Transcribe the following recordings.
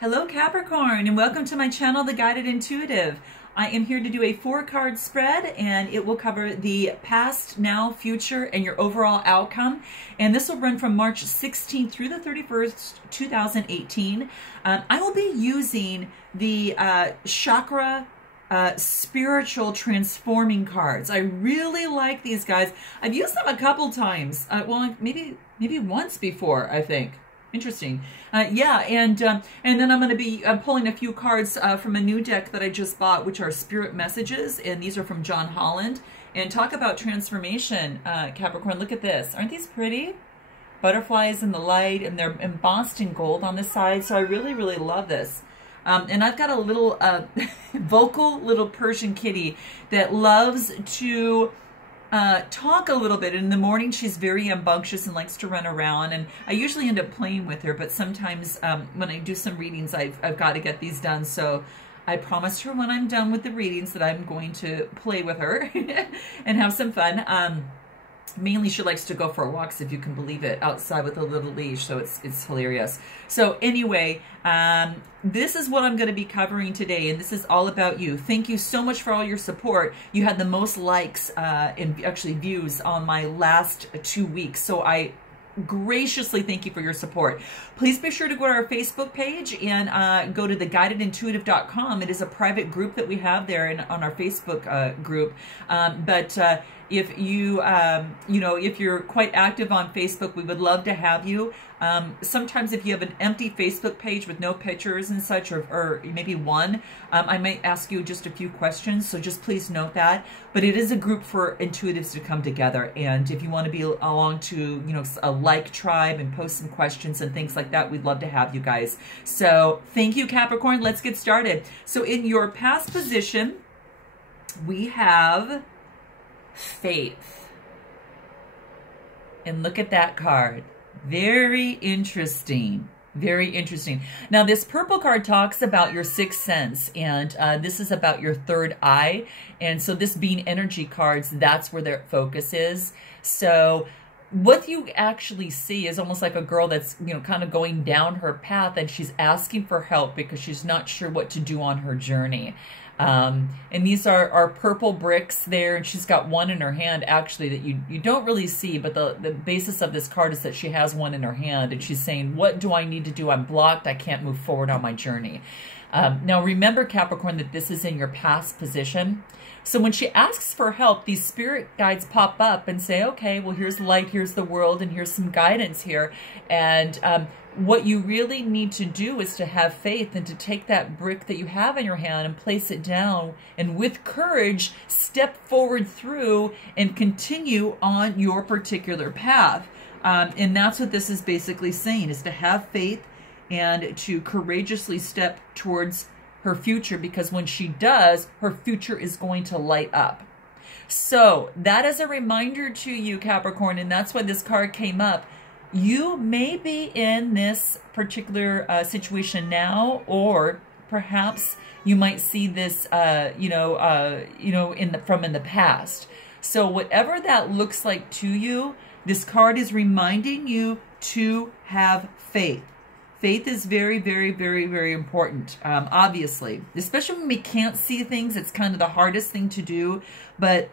Hello Capricorn, and welcome to my channel, The Guided Intuitive. I am here to do a 4-card spread, and it will cover the past, now, future, and your overall outcome. And this will run from March 16th through the 31st, 2018. I will be using the chakra spiritual transforming cards. I really like these guys. I've used them a couple times. Well, maybe once before, I think. Interesting. Yeah, and then I'm going to be pulling a few cards from a new deck that I just bought, which are Spirit Messages, and these are from John Holland. And talk about transformation, Capricorn. Look at this. Aren't these pretty? Butterflies in the light, and they're embossed in gold on the side, so I really, really love this. And I've got a little vocal little Persian kitty that loves to talk a little bit. In the morning, she's very rambunctious and likes to run around, and I usually end up playing with her, but sometimes when I do some readings, I've got to get these done. So I promised her when I'm done with the readings that I'm going to play with her and have some fun. Mainly she likes to go for walks, if you can believe it, outside with a little leash, so it's hilarious. So anyway, this is what I'm going to be covering today, and this is all about you. Thank you so much for all your support. You had the most likes and actually views on my last 2 weeks, so I graciously thank you for your support. Please be sure to go to our Facebook page and go to theguidedintuitive.com. It is a private group that we have there on our Facebook group. If you, if you're quite active on Facebook, we would love to have you. Sometimes if you have an empty Facebook page with no pictures and such, or maybe one, I might ask you just a few questions. So just please note that. But it is a group for intuitives to come together. And if you want to be along to, a like tribe and post some questions and things like that, we'd love to have you guys. So thank you, Capricorn. Let's get started. So in your past position, we have Faith. And look at that card. Very interesting. Very interesting. Now, this purple card talks about your sixth sense, and this is about your third eye. And so this being energy cards, that's where their focus is. So what you actually see is almost like a girl that's, kind of going down her path, and she's asking for help because she's not sure what to do on her journey. And these are purple bricks there, and she's got one in her hand actually that you don't really see, but the basis of this card is that she has one in her hand, and she's saying, what do I need to do? I'm blocked. I can't move forward on my journey. Now remember, Capricorn, that this is in your past position. So when she asks for help, these spirit guides pop up and say, okay, well, here's light, here's the world, and here's some guidance here. And what you really need to do is to have faith and to take that brick that you have in your hand and place it down, and with courage, step forward through and continue on your particular path. And that's what this is basically saying, is to have faith and to courageously step towards her future, because when she does, her future is going to light up. So that is a reminder to you, Capricorn, and that's why this card came up. You may be in this particular situation now, or perhaps you might see this, from in the past. So whatever that looks like to you, this card is reminding you to have faith. Faith is very, very, very, very important, obviously. Especially when we can't see things, it's kind of the hardest thing to do. But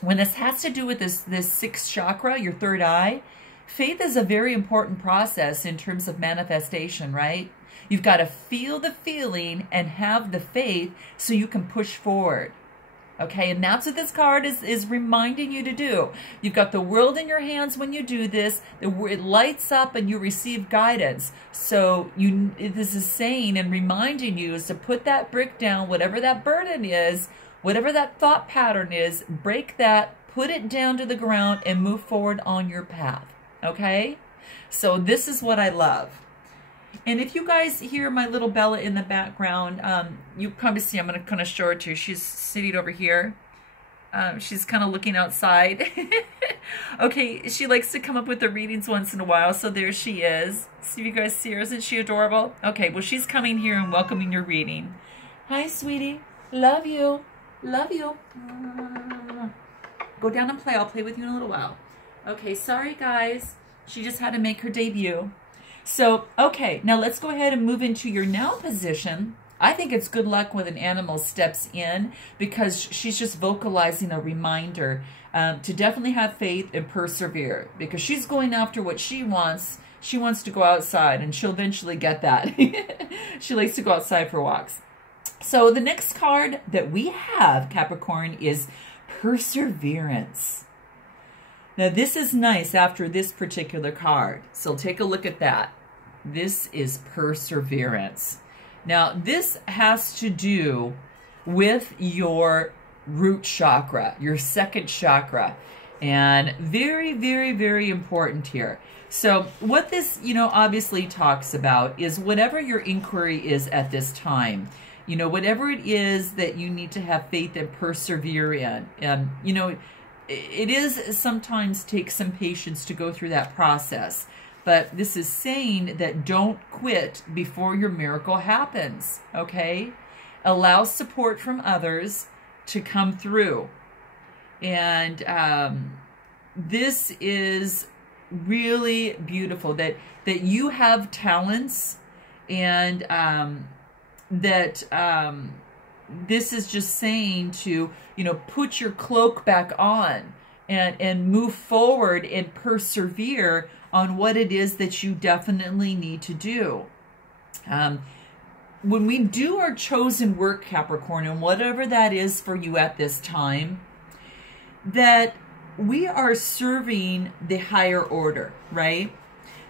when this has to do with this sixth chakra, your third eye, faith is a very important process in terms of manifestation, right? You've got to feel the feeling and have the faith so you can push forward. Okay, and that's what this card is reminding you to do. You've got the world in your hands when you do this. It lights up and you receive guidance. So this is saying and reminding you is to put that brick down, whatever that burden is, whatever that thought pattern is, break that, put it down to the ground, and move forward on your path. Okay? So this is what I love. And if you guys hear my little Bella in the background, you probably see, I'm going to kind of show it to you. She's sitting over here. She's kind of looking outside. Okay, she likes to come up with the readings once in a while, so there she is. See if you guys see her. Isn't she adorable? Okay, well, she's coming here and welcoming your reading. Hi, sweetie. Love you. Love you. Go down and play. I'll play with you in a little while. Okay, sorry, guys. She just had to make her debut. So, okay, now let's go ahead and move into your now position. I think it's good luck when an animal steps in because she's just vocalizing a reminder to definitely have faith and persevere because she's going after what she wants. She wants to go outside and she'll eventually get that. She likes to go outside for walks. So the next card that we have, Capricorn, is Perseverance. Now this is nice after this particular card. So take a look at that. This is Perseverance. Now this has to do with your root chakra, your second chakra. And very, very, very important here. So what this, obviously talks about is whatever your inquiry is at this time, whatever it is that you need to have faith and persevere in. And, it is sometimes takes some patience to go through that process. But this is saying that don't quit before your miracle happens, okay? Allow support from others to come through. And this is really beautiful that you have talents and that this is just saying to, put your cloak back on and move forward and persevere on what it is that you definitely need to do. When we do our chosen work, Capricorn, and whatever that is for you at this time, that we are serving the higher order, right?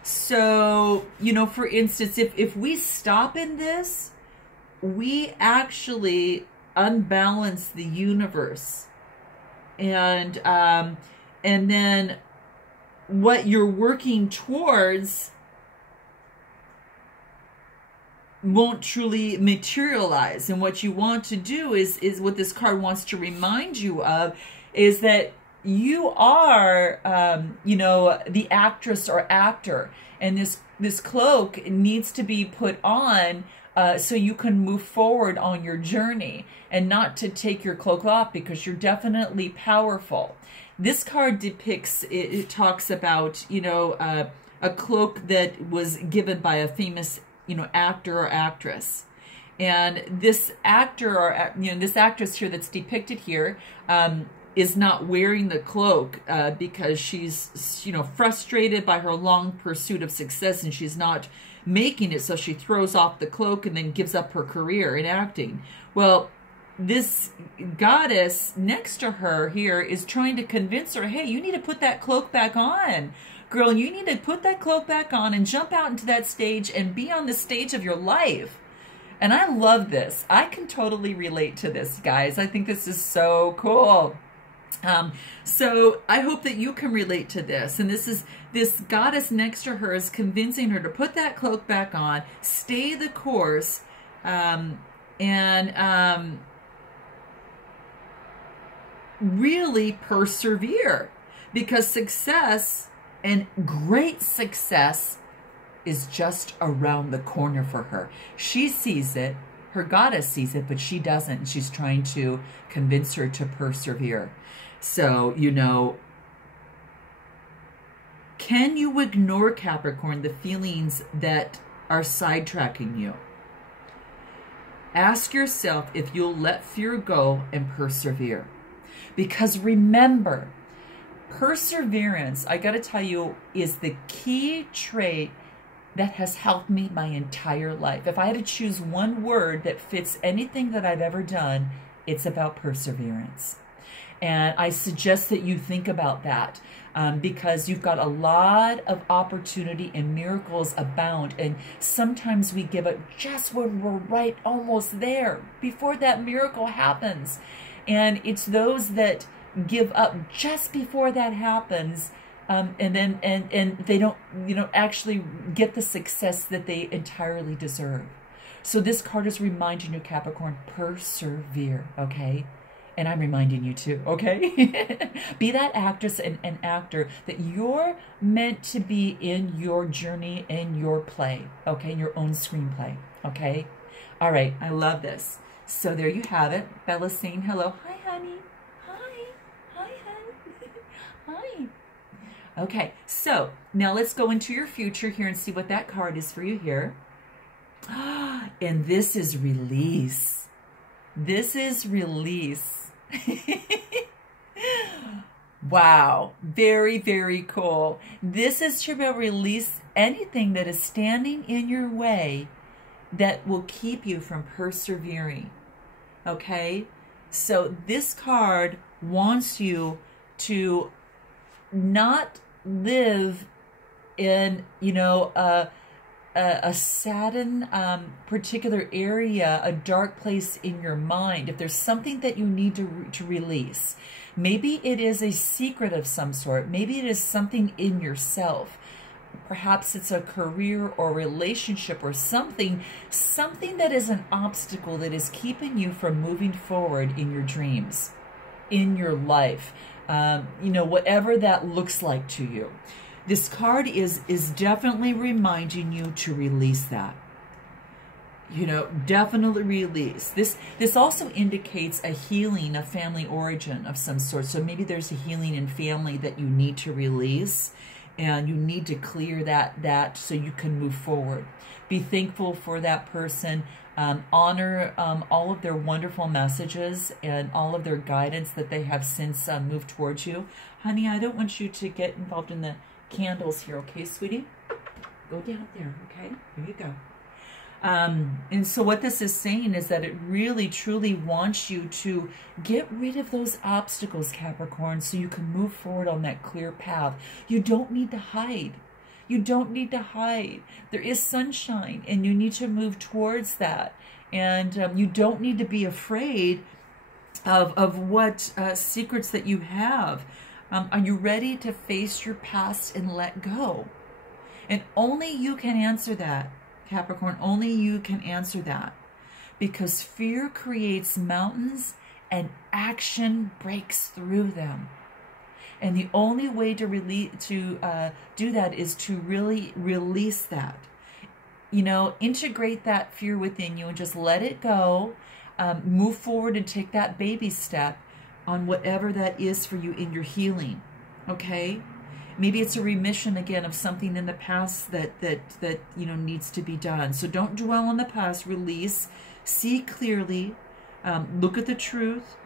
So, for instance, if we stop in this, we actually unbalance the universe. And then what you're working towards won't truly materialize. And what you want to do is what this card wants to remind you of is that you are, the actress or actor. And this cloak needs to be put on so you can move forward on your journey and not to take your cloak off because you're definitely powerful. This card depicts, it talks about, a cloak that was given by a famous, actor or actress. And this actor or, this actress here that's depicted here is not wearing the cloak because she's, frustrated by her long pursuit of success and she's not making it. So she throws off the cloak and then gives up her career in acting. Well, this goddess next to her here is trying to convince her, hey, you need to put that cloak back on. Girl, you need to put that cloak back on and jump out into that stage and be on the stage of your life. And I love this. I can totally relate to this, guys. I think this is so cool. So I hope that you can relate to this. And this goddess next to her is convincing her to put that cloak back on, stay the course, and really persevere, because success and great success is just around the corner for her. She sees it, her goddess sees it, but she doesn't. And she's trying to convince her to persevere. So, can you ignore, Capricorn, the feelings that are sidetracking you? Ask yourself if you'll let fear go and persevere. Because remember, perseverance, I got to tell you, is the key trait that has helped me my entire life. If I had to choose one word that fits anything that I've ever done, it's about perseverance. And I suggest that you think about that because you've got a lot of opportunity and miracles abound. And sometimes we give up just when we're right almost there, before that miracle happens. And it's those that give up just before that happens, and they don't, actually get the success that they entirely deserve. So this card is reminding you, Capricorn, persevere, okay? And I'm reminding you too, okay? Be that actress and actor that you're meant to be in your journey, in your play, okay? In your own screenplay, okay? All right, I love this. So there you have it. Bella's saying hello. Hi, honey. Hi. Hi, honey. Hi. Okay, so now let's go into your future here and see what that card is for you here. And this is release. This is release. Wow, very, very cool. This is to release anything that is standing in your way that will keep you from persevering. Okay, so this card wants you to not live in, you know, a saddened particular area, a dark place in your mind. If there's something that you need to release, maybe it is a secret of some sort, maybe it is something in yourself, perhaps it's a career or relationship or something that is an obstacle that is keeping you from moving forward in your dreams, in your life, you know, whatever that looks like to you. This card is definitely reminding you to release that. You know, definitely release. This also indicates a healing of family origin of some sort. So maybe there's a healing in family that you need to release, and you need to clear that so you can move forward. Be thankful for that person. Honor all of their wonderful messages and all of their guidance that they have since moved towards you. Honey, I don't want you to get involved in the candles here, okay, sweetie? Go down there, okay? Here you go. And so what this is saying is that it really, truly wants you to get rid of those obstacles, Capricorn, so you can move forward on that clear path. You don't need to hide. You don't need to hide. There is sunshine, and you need to move towards that. And you don't need to be afraid of what secrets that you have. Are you ready to face your past and let go? And only you can answer that, Capricorn. Only you can answer that. Because fear creates mountains and action breaks through them. And the only way to do that is to really release that. You know, integrate that fear within you and just let it go. Move forward and take that baby step on whatever that is for you in your healing. Okay? Maybe it's a remission again of something in the past that you know needs to be done. So don't dwell on the past. Release. See clearly. Look at the truth.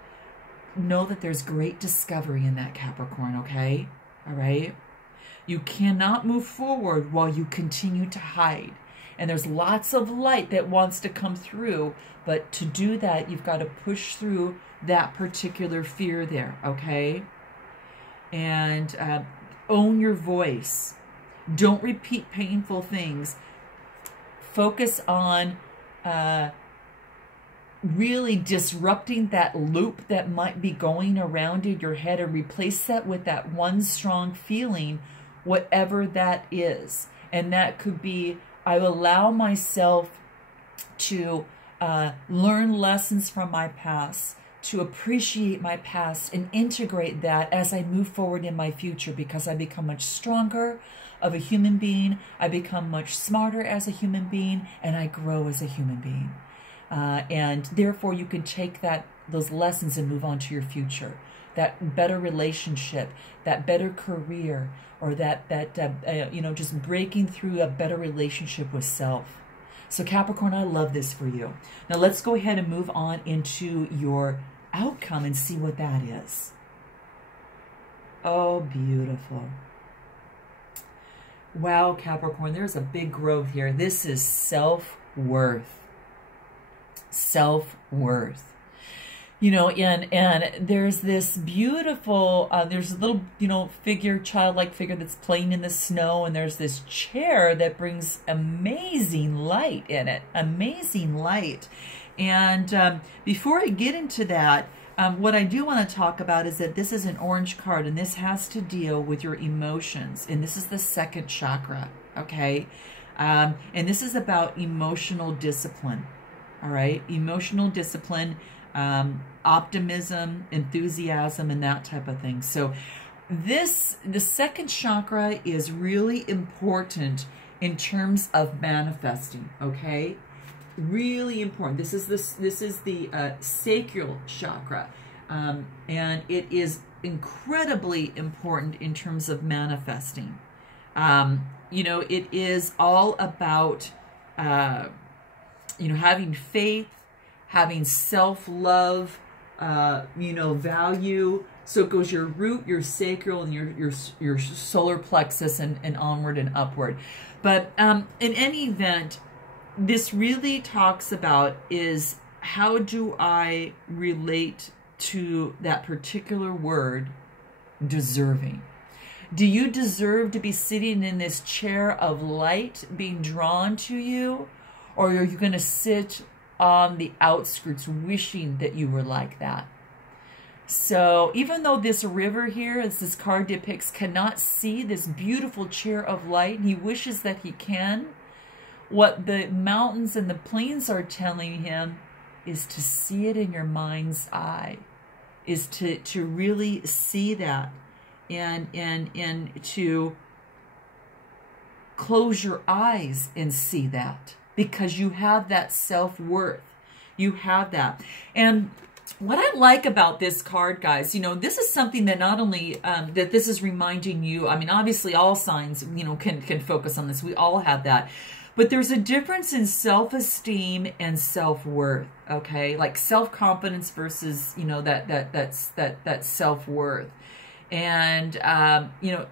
Know that there's great discovery in that, Capricorn, okay? All right? You cannot move forward while you continue to hide. And there's lots of light that wants to come through, but to do that, you've got to push through that particular fear there, okay? And own your voice. Don't repeat painful things. Focus on really disrupting that loop that might be going around in your head, and replace that with that one strong feeling, whatever that is. And that could be, I allow myself to learn lessons from my past, to appreciate my past and integrate that as I move forward in my future, because I become much stronger of a human being, I become much smarter as a human being, and I grow as a human being. And therefore you can take those lessons and move on to your future. That better relationship, that better career, or that you know, just breaking through a better relationship with self. So Capricorn, I love this for you. Now let's go ahead and move on into your outcome and see what that is. Oh, beautiful. Wow, Capricorn, there's a big growth here. This is self-worth. Self-worth. You know, and there's this beautiful, there's a little, you know, figure, childlike figure that's playing in the snow, and there's this chair that brings amazing light in it, amazing light. And before I get into that, what I do want to talk about is that this is an orange card, and this has to deal with your emotions, and this is the second chakra, okay? And this is about emotional discipline, all right? Emotional discipline, optimism, enthusiasm, and that type of thing. So the second chakra is really important in terms of manifesting, okay? Really important. This is the sacral chakra, and it is incredibly important in terms of manifesting. You know, it is all about, you know, having faith, having self-love, you know, value. So it goes your root, your sacral, and your solar plexus, and onward and upward. But in any event, this really talks about is how do I relate to that particular word, deserving. Do you deserve to be sitting in this chair of light being drawn to you? Or are you going to sit on the outskirts wishing that you were like that? So even though this river here, as this card depicts, cannot see this beautiful chair of light, and he wishes that he can, what the mountains and the plains are telling him is to see it in your mind's eye, is to really see that, and to close your eyes and see that, because you have that self-worth. You have that. And what I like about this card, guys, you know, this is something that not only that this is reminding you, I mean, obviously all signs, you know, can focus on this. We all have that. But there's a difference in self-esteem and self-worth, okay? Like self-confidence versus, you know, that self-worth. And, you know,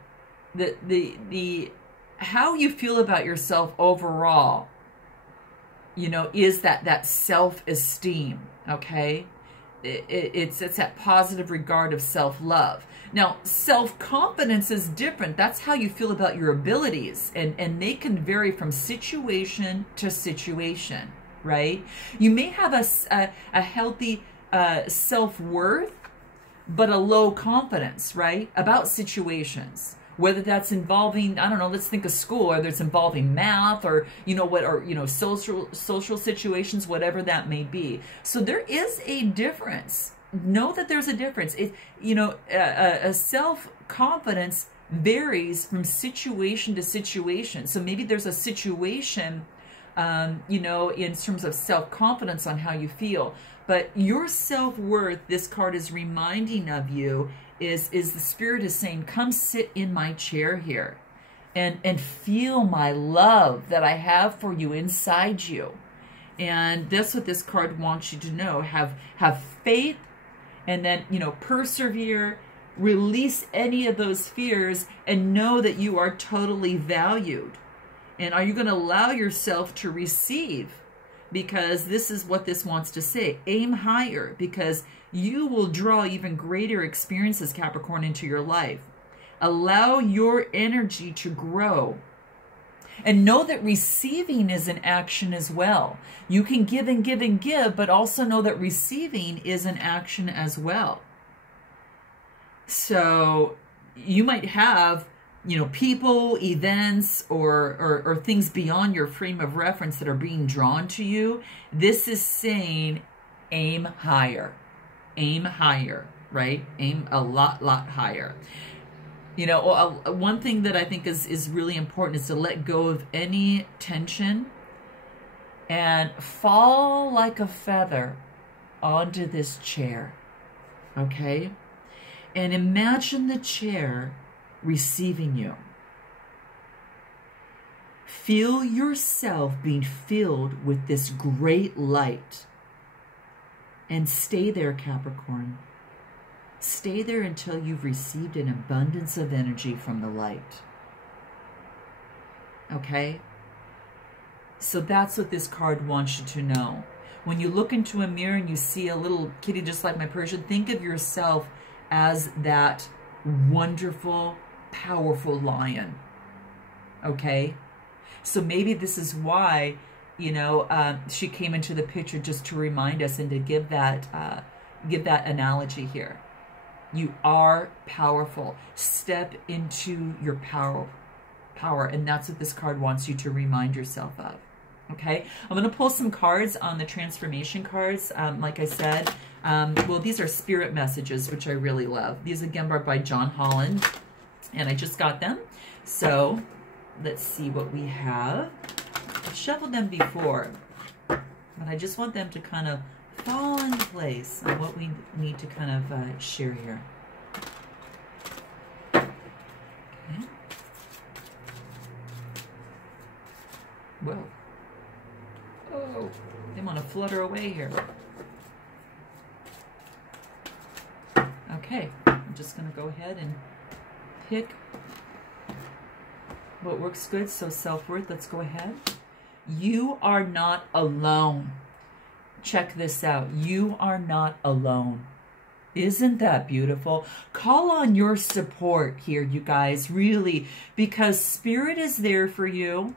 the how you feel about yourself overall, you know, is that self-esteem, okay? It's that positive regard of self-love. Now, self-confidence is different. That's how you feel about your abilities, and they can vary from situation to situation, right? You may have a healthy self-worth, but a low confidence, right, about situations. Whether that's involving, I don't know, let's think of school, whether it's involving math or, you know, what, or, you know, social situations, whatever that may be. So there is a difference. Know that there's a difference. It, you know, a self-confidence varies from situation to situation. So maybe there's a situation, you know, in terms of self-confidence on how you feel. But your self-worth, this card is reminding of you, is the Spirit is saying, come sit in my chair here and feel my love that I have for you inside you. And that's what this card wants you to know. Have faith, and then, you know, persevere, release any of those fears, and know that you are totally valued. And are you going to allow yourself to receive? Because this is what this wants to say. Aim higher, because you will draw even greater experiences, Capricorn, into your life. Allow your energy to grow. And know that receiving is an action as well. You can give and give and give, but also know that receiving is an action as well. So you might have, you know, people, events, or things beyond your frame of reference that are being drawn to you. This is saying aim higher. Aim higher, right? Aim a lot higher. You know, one thing that I think is really important is to let go of any tension and fall like a feather onto this chair, okay? And imagine the chair receiving you. Feel yourself being filled with this great light. And stay there, Capricorn. Stay there until you've received an abundance of energy from the light. Okay? So that's what this card wants you to know. When you look into a mirror and you see a little kitty just like my Persian, think of yourself as that wonderful, powerful lion. Okay? So maybe this is why, you know, she came into the picture just to remind us and to give that analogy here. You are powerful. Step into your power, and that's what this card wants you to remind yourself of. Okay, I'm going to pull some cards on the transformation cards. Like I said, well, these are spirit messages, which I really love. These again are by John Holland, and I just got them. So let's see what we have. I've shuffled them before, but I just want them to kind of fall into place on what we need to kind of share here. Come on, flutter away here. Okay, I'm just going to go ahead and pick what works good. So self-worth, let's go ahead. You are not alone. Check this out. You are not alone. Isn't that beautiful? Call on your support here, you guys, really, because Spirit is there for you.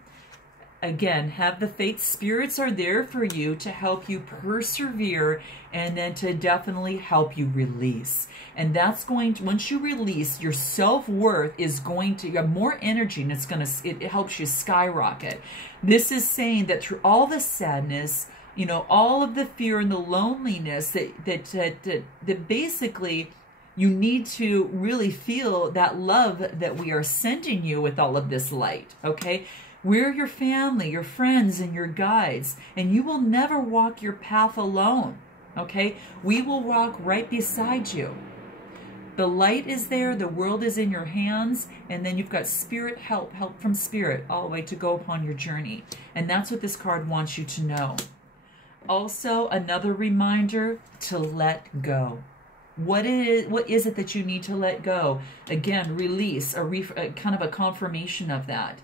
Again, have the faith. Spirits are there for you to help you persevere and then to definitely help you release. And that's going to, once you release, your self-worth is going to, you have more energy, and it's going to, it helps you skyrocket. This is saying that through all the sadness, you know, all of the fear and the loneliness that basically you need to really feel that love that we are sending you with all of this light, okay? We're your family, your friends, and your guides, and you will never walk your path alone, okay? We will walk right beside you. The light is there, the world is in your hands, and then you've got Spirit help from Spirit all the way to go upon your journey. And that's what this card wants you to know. Also, another reminder to let go. What is it that you need to let go? Again, release, a kind of a confirmation of that.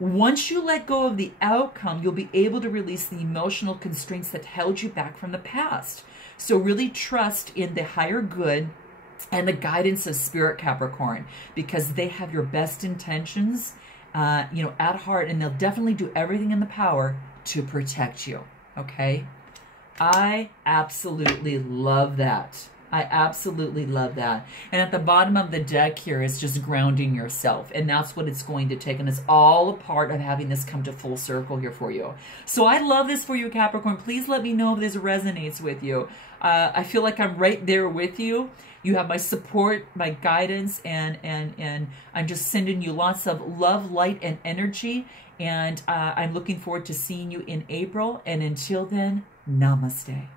Once you let go of the outcome, you'll be able to release the emotional constraints that held you back from the past. So really trust in the higher good and the guidance of Spirit, Capricorn, because they have your best intentions, you know, at heart, and they'll definitely do everything in the power to protect you. Okay? I absolutely love that. I absolutely love that. And at the bottom of the deck here is just grounding yourself. And that's what it's going to take. And it's all a part of having this come to full circle here for you. So I love this for you, Capricorn. Please let me know if this resonates with you. I feel like I'm right there with you. You have my support, my guidance, and I'm just sending you lots of love, light, and energy. And I'm looking forward to seeing you in April. And until then, namaste.